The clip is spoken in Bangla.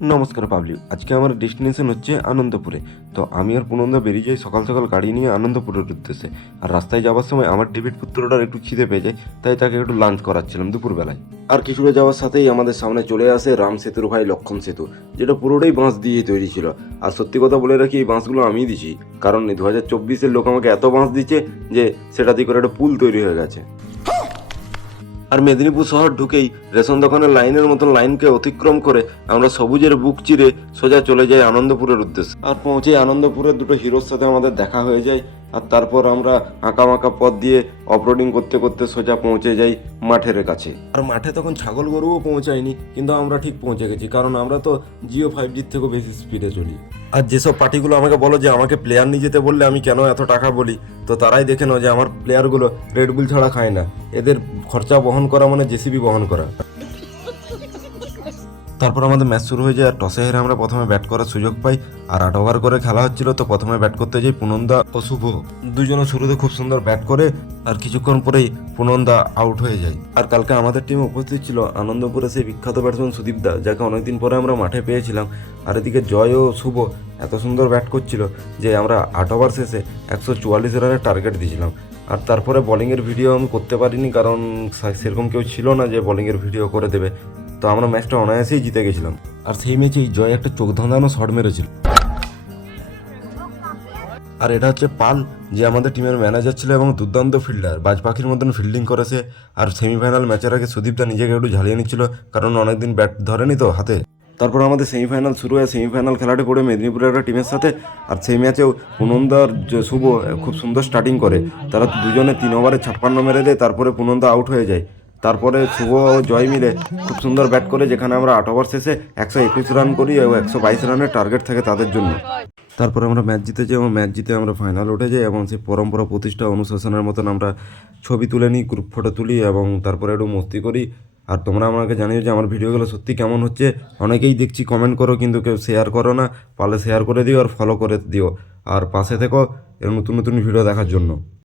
নমস্কার পাবলিক, আজকে আমার ডেস্টিনেশন হচ্ছে আনন্দপুরে। তো আমি আর পুনন্দা বেরিয়ে যাই সকাল সকাল গাড়ি নিয়ে আনন্দপুরের উদ্দেশ্যে। আর রাস্তায় যাওয়ার সময় আমার ডেভিড পুত্রটার একটু খিদে পেয়ে যায়, তাই তাকে একটু লাঞ্চ করাচ্ছিলাম দুপুরবেলায়। আর কিছুটা যাওয়ার সাথেই আমাদের সামনে চলে আসে রাম সেতুর ভাই লক্ষণ সেতু, যেটা পুরোটাই বাঁশ দিয়ে তৈরি ছিল। আর সত্যি কথা বলে রাখি, এই বাঁশগুলো আমি দিছি, কারণ 2024-এর লোক আমাকে এত বাঁশ দিচ্ছে যে সেটা দিয়ে করে একটা পুল তৈরি হয়ে গেছে। আর মেদিনীপুর শহর ঢুকেই রেশন দোকানের লাইনের মতন লাইনকে অতিক্রম করে আমরা সবুজের বুক চিরে সোজা চলে যাই আনন্দপুরের উদ্দেশ্যে। আর পৌঁছে আনন্দপুরের দুটো হিরোর সাথে আমাদের দেখা হয়ে যায়। আর তারপর আমরা আঁকামাঁকা পথ দিয়ে অফরোডিং করতে করতে সোজা পৌঁছে যাই মাঠের কাছে। আর মাঠে তখন ছাগল গরুও পৌঁছায়নি, কিন্তু আমরা ঠিক পৌঁছে গেছি, কারণ আমরা তো জিও 5Gর থেকেও বেশি স্পিডে চলি। আর যেসব পার্টিগুলো আমাকে বলো যে আমাকে প্লেয়ার নিয়ে যেতে বললে আমি কেন এত টাকা বলি, তো তারাই দেখে নাও যে আমার প্লেয়ারগুলো রেডবুল ছাড়া খায় না। এদের খরচা বহন করা মানে জেসিবি বহন করা। তারপর আমাদের ম্যাচ শুরু হয়ে যায়, আর টসে হেরে আমরা প্রথমে ব্যাট করার সুযোগ পাই। আর 8 ওভার করে খেলা হচ্ছিল, তো প্রথমে ব্যাট করতে যাই পুনন্দা ও শুভ। দুজনে শুরুতে খুব সুন্দর ব্যাট করে, আর কিছুক্ষণ পরেই পুনন্দা আউট হয়ে যায়। আর কালকে আমাদের টিমে উপস্থিত ছিল আনন্দপুরে সেই বিখ্যাত ব্যাটসম্যান সুদীপ দা, যাকে অনেকদিন পরে আমরা মাঠে পেয়েছিলাম। আর এদিকে জয় ও শুভ এত সুন্দর ব্যাট করছিল যে আমরা 8 ওভার শেষে 144 রানের টার্গেট দিয়েছিলাম। আর তারপরে বোলিংয়ের ভিডিও আমি করতে পারিনি, কারণ সেরকম কেউ ছিল না যে বোলিংয়ের ভিডিও করে দেবে। তো আমরা ম্যাচটা অনায়াসেই জিতে গেছিলাম। আর সেই ম্যাচেই জয় একটা চোখ ধাঁধানো শট মেরেছিল। আর এটা হচ্ছে পাল, যে আমাদের টিমের ম্যানেজার ছিল এবং দুর্দান্ত ফিল্ডার, বাজ পাখির মতন ফিল্ডিং করেছে। আর সেমিফাইনাল ম্যাচের আগে সুদীপদা নিজেকে একটু ঝালিয়ে নিচ্ছিল, কারণ অনেকদিন ব্যাট ধরেনি তো হাতে। তারপর আমাদের সেমিফাইনাল শুরু হয়, সেমিফাইনাল খেলাটা পড়ে মেদিনীপুরের একটা টিমের সাথে। আর সেই ম্যাচেও পুনন্দার শুভ খুব সুন্দর স্টার্টিং করে, তারা দুজনে 3 ওভারে 56 মেরে দেয়। তারপরে পুনন্দা আউট হয়ে যায়। তারপরে শুভ ও জয় মিলে খুব সুন্দর ব্যাট করে, যেখানে আমরা 8 ওভার শেষে 121 রান করি এবং 122 রানের টার্গেট থাকে তাদের জন্য। তারপরে আমরা ম্যাচ জিতে যাই এবং ম্যাচ জিতে আমরা ফাইনাল উঠে যাই, এবং সেই পরম্পরা প্রতিষ্ঠা অনুশাসনের মতন আমরা ছবি তুলে নিই, গ্রুপ ফটো তুলি এবং তারপরে একটু মস্তি করি। আর তোমরা আমাকে জানিও যে আমার ভিডিওগুলো সত্যি কেমন হচ্ছে। অনেকেই দেখছি কমেন্ট করো, কিন্তু কেউ শেয়ার করো না। পারলে শেয়ার করে দিও আর ফলো করে দিও, আর পাশে থেকো এর নতুন নতুন ভিডিও দেখার জন্য।